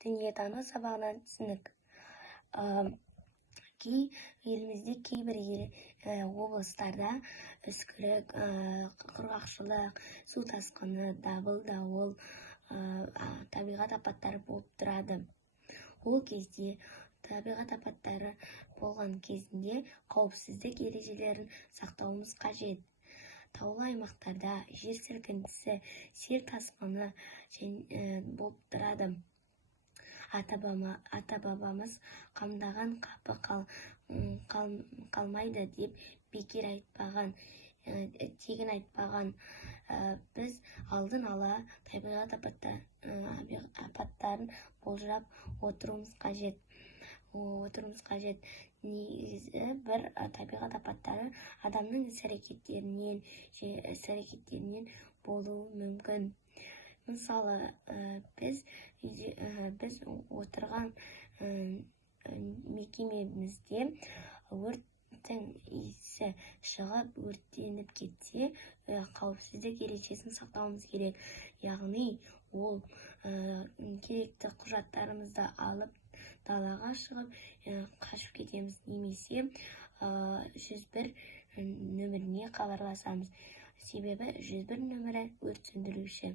дүниетану сабағынан түсінік. Елімізде кейбір облыстарда үскірік, құрғақшылық, су тасқыны, дабыл дауыл, табиғат апаттары болып тұрады. Ол кезде табиғат апаттары болған кезінде қауіпсіздік ережелерін сақтауымыз қажет. Таулы аймақтарда жер сілкінісі, сел тасқыны болып тұрады. Ата-бабамыз қамдаған қапы қалмайды деп бекер айтпаған, тегін айтпаған. Біз алдын ала табиғат апаттарын болжап отыруымыз қажет. Негізі бір табиғат апаттары адамның іс-әрекеттерінен болуы мүмкін. Мысалы, біз отырған мекемемізде өрттің иісі шығып, өртеніп кетсе, қауіпсіздік ережесін сақтауымыз керек. Яғни, ол керекті құжаттарымызды алып, далаға шығып, қашып кетеміз, немесе 101 нөміріне хабарласамыз. Себебі 101 нөмірі өрт сөндіруші.